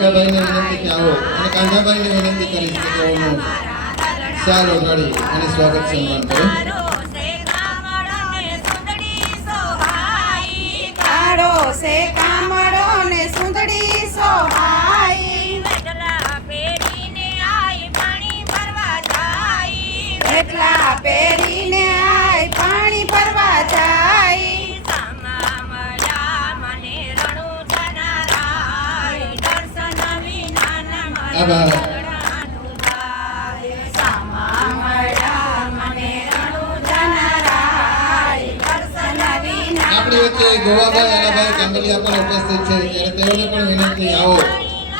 ભાઈ ને વિનંતી કે આવો અને કાંધાભાઈ ને વિનંતી કરીશ કે તેઓનું સાલ ઓઢાડી અને સ્વાગત સન્માન કરો. કાળો સે કામળો ને સુંદડી સોહાઈ વેટલા પહેરીને આય પાણી ભરવા જાય વેટલા પહેરીને આય પાણી ભરવા જાય સામા મળ્યા મને રણુ જનારાય દર્શન વિના ન આભાર. સામા મળ્યા મને રણુ જનારાય દર્શન વિના આપણી વચ્ચે ગોવાભાઈ અને ભાઈ કાંબલિયા પણ ઉપસ્થિત છે ત્યારે તેઓને પણ વિનંતી આવો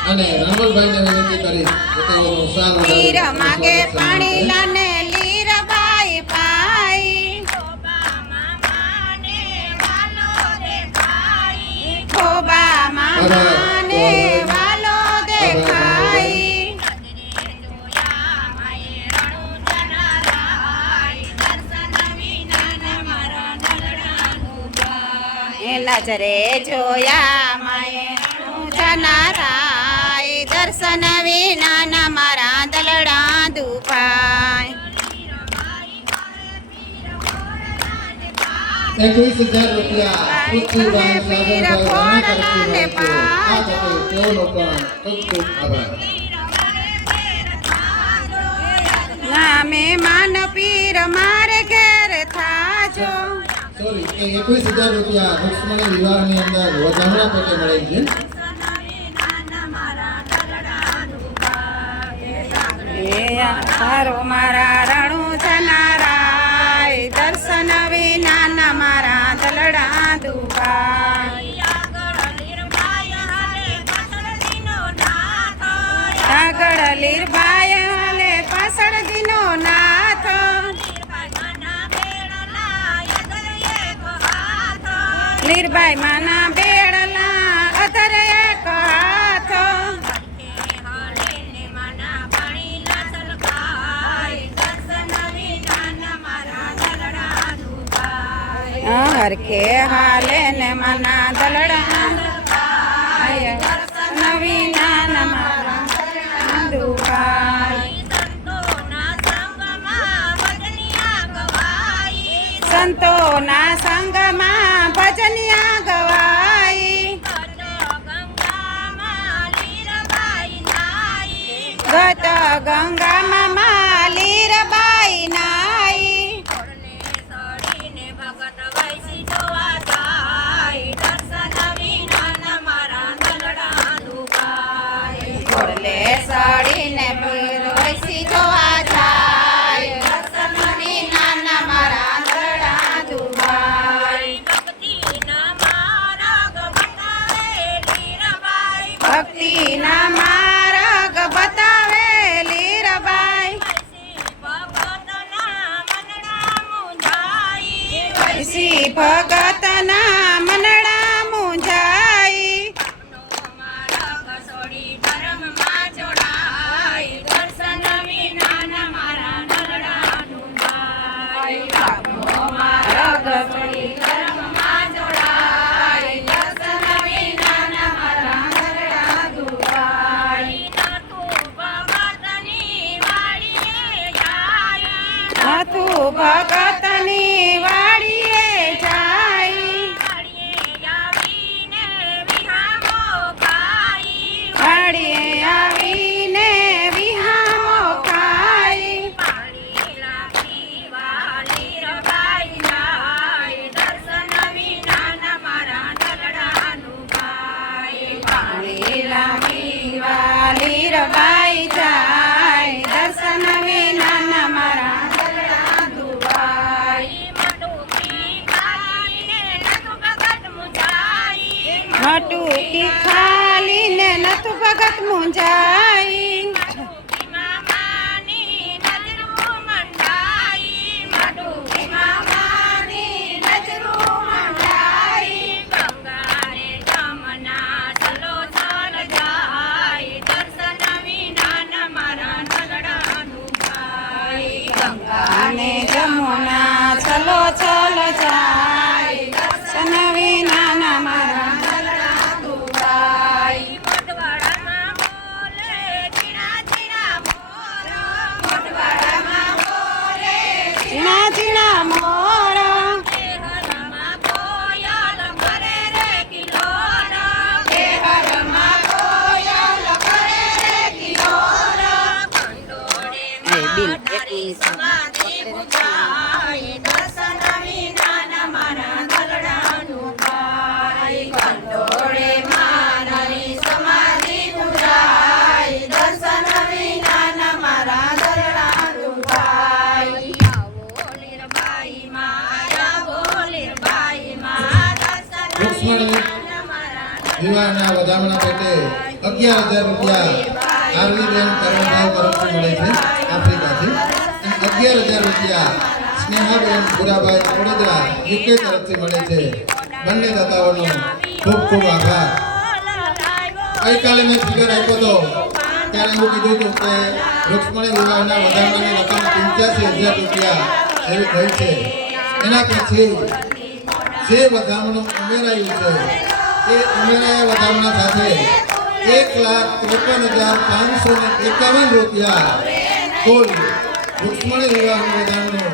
અને રણવલભાઈને વિનંતી કરીશ કે તેઓનું સાલ ઓઢાડી લીર અને માગે સ્વાગત સન્માન પાણી કરે. લાને લીરબાઈ પાઈ મામાને વાલો દેખાય ખોબા મામાને વાલો દેખાઈ જોયા માએ રણુ જનારાય દર્શન વિના ન મારા દલડાનું જાય એ નજરે જોયા માએ જનારાય દર્શન વિના ન મારા દલડા દુભાઈ 21,000 રૂપિયા પૃથ્વીભાઈ સાગરભાઈ રાણા તરફથી મળે છે. આ તકે તેઓનો પણ ખૂબ ખૂબ આભાર. નામે માન પીર મારે ઘેર થાજો સોરી એ 21,000 રૂપિયા લક્ષ્મણી વિવાહની અંદર વધામણા પેટે મળે છે. એ તારો મારા રણુ જનારાય દર્શન વિના ન મારા દલડા દુભાઈ આગળ લીરબાઈ હલે પાછળ દીનો નાથ લીરબાઈ માના બેડલા અધર એક હાથ હરખે હાલે ને મના દલડા દર્શન વિના ન મારા દલડા દુભાઈ સંતોના સંગમાં ભજનિયા ગવાઈ ગત ગંગામાં માલીરબાઈ નાઈ ઘોડલે સડીને વૈસી જોવા જાય દર્શન વિના ન મારા દલડા દુભાઈ ભક્તિના માર્ગ બતાવે લીરબાઈ વૈસી ભગતના મનડા મુંજાઈ માર્ગ છોડી ધર્મમાં જોડાઈ દર્શન વિના ન મારા દલડા દુભાઈ હતું ભગતની વાડીએ જાય વાડીએ આવીને વિહામો ખાઈ પાણી લાવી વાલીરબાઈ જાય દર્શન વિના ન મારા દલડા દુભાઈ મટુકી ખાલીને નતું ભગત મુંજાઈ મટુકી મામાની નજરું મંડાઈ ગંગાને જમુના ચલો ચલ જાય દર્શન વિના ન મારા દલડા દુભાઈ સમાધિ પૂજાય દર્શન વિના ન મારા દલડાનું ભાઈ કંડોળે માનરી સમાધિ પૂજાય દર્શન વિના ન મારા દલડાનું ભાઈ આવો લીરબાઈ માં આવો લીરબાઈ માં દર્શન રૂક્ષ્મણી વિવાહના વધામણા પેટે 11,000 રૂપિયા આરવીબેન કરણભાઈ તરફથી મળે છે આફ્રિકાથી અને 11,000 રૂપિયા સ્નેહાબેન ભુરાભાઈ વડોદરા યુકે તરફથી મળે છે. બંને દાતાઓનો ખૂબ ખૂબ આભાર. ગઈકાલે મેં ફિગર આપ્યો હતો ત્યારે હું કીધું હતું કે રૂક્ષ્મણી વિવાહના વધામણાની રકમ 85,000 રૂપિયા એવી થઈ છે. એના પછી જે વધામણું ઉમેરાયું છે એ ઉમેરાયા વધામણા સાથે 1,53,551 રૂપિયા કુલ રૂક્ષ્મણી વિવાહનું વધામણું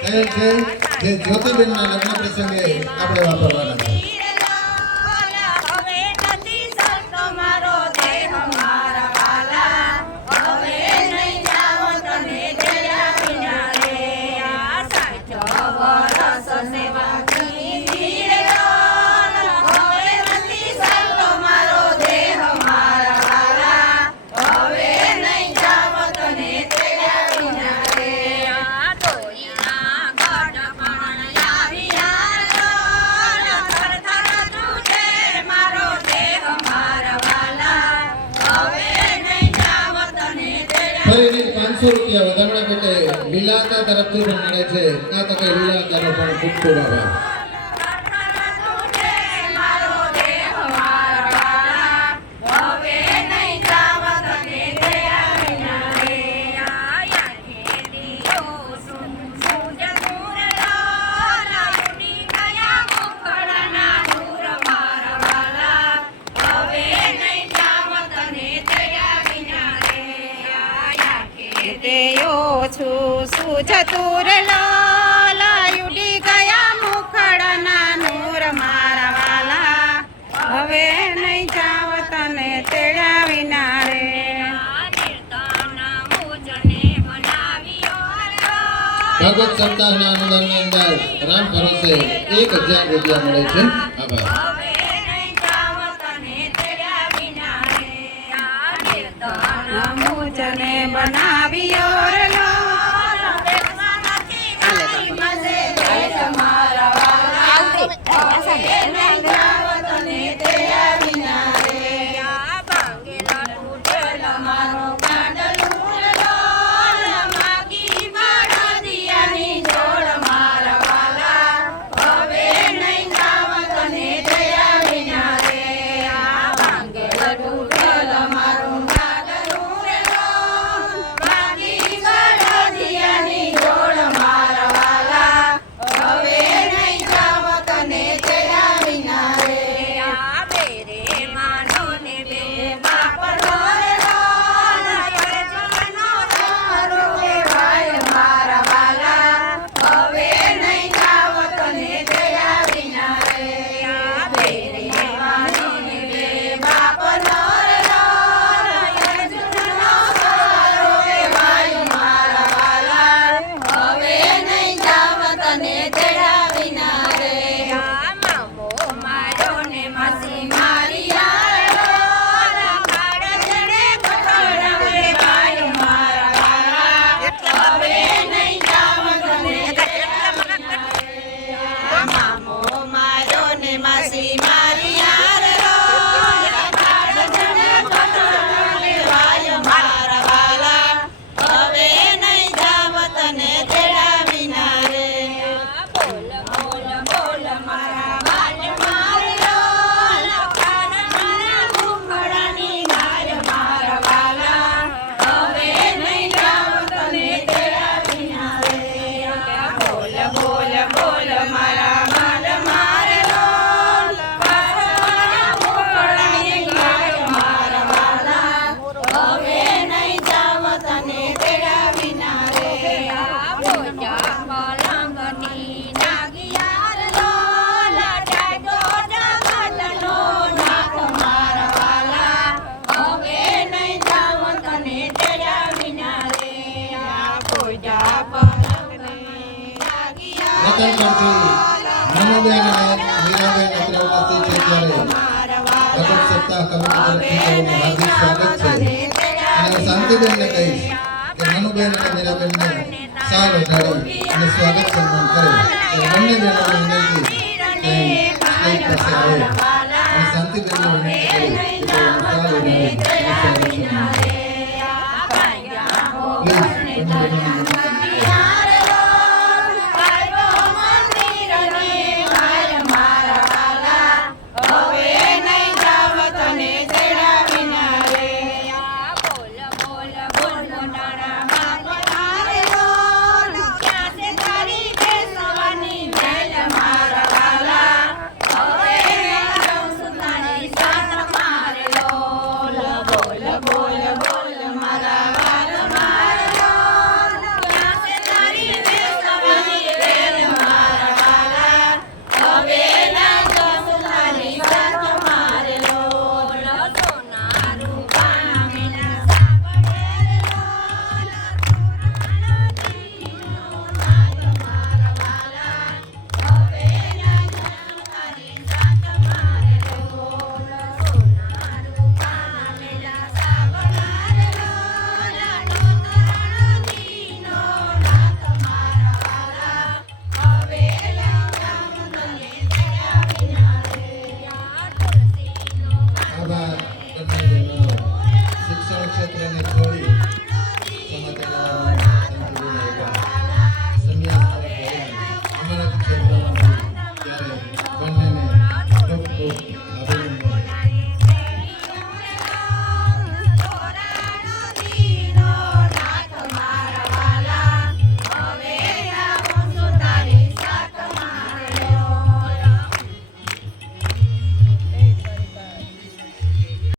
થયેલ છે, જે જ્યોતિબેનના લગ્ન પ્રસંગે આપણે વાપરવાના છે. હવે નથી સલતો મારો દેહ મારા વાલા હવે નહીં જાઓ તને જયા વિના રે આ સાચો વરસ સેવા કરી હવે નથી સલતો મારો દેહ મારા વાલા હવે નહીં જાઓ તને જયા વિના રે આ તોયના ગઢ પણ આવ્યા થર થર તૂટે મારો દેહ મારા વાલા હવે નહીં જાઓ તને જયા ફરીથી 500 રૂપિયા વધામણા પેટે લીલાતા તરફથી પણ મળે છે. આ તકે લીલાતાનો પણ ખૂબ ખૂબ આભાર. મારો દેહ મારા વાલા હવે નહીં જાઓ તને જયા વિના રે આયા ખેડીઓ સુન સુજ દૂર લાયુની ગયા મુખડના દૂર મારા વાલા હવે નહીં જાઓ તને જયા વિના રે આયા ખેડીઓ છું સુજતુર લાયુડી ગયા મુખડના નૂર મારા વાલા હવે નહીં જાવ તને તેડ્યા વિના રે ભાગવત સપ્તાહના અનુદાનની અંદર રામ ભરોસે 1,000 રૂપિયા મળે છે. આભાર. હવે નહીં જાવ તને તેડ્યા વિના રે આ કીર્તન મુજને બનાવ્યો રે મારા વાલા હવે નહીં જાવ તને તેડ્યા વિના રે આ ભાંગેલા તૂટેલા મારો કાંડલું માગી મારા દિયાની જોડ મારા વાલા હવે નહીં જાવ તને તેડ્યા વિના રે આ ભાંગેલા તૂટેલા મારો કાંડલું માગી પાટણથી મનુબેન અને મીરાબેન અત્રે ઉપસ્થિત છે ત્યારે ભગત સપ્તાહ કમિટી તરફથી તેઓનું હાર્દિક સ્વાગત છે. અને શાંતિબેનને કહીશ કે મનુબેન અને મીરાબેનને સાલ ઉઠાડી અને સ્વાગત સન્માન કરે. એ બંને બહેનોને વિનંતી કે સ્ટેજ પાસે આવે અને શાંતિબેનને વિનંતી કરી કે તેઓનું સાલ ઉઠાડી અને સ્વાગત સન્માન કરે. પ્લીઝ બંને બહેનોને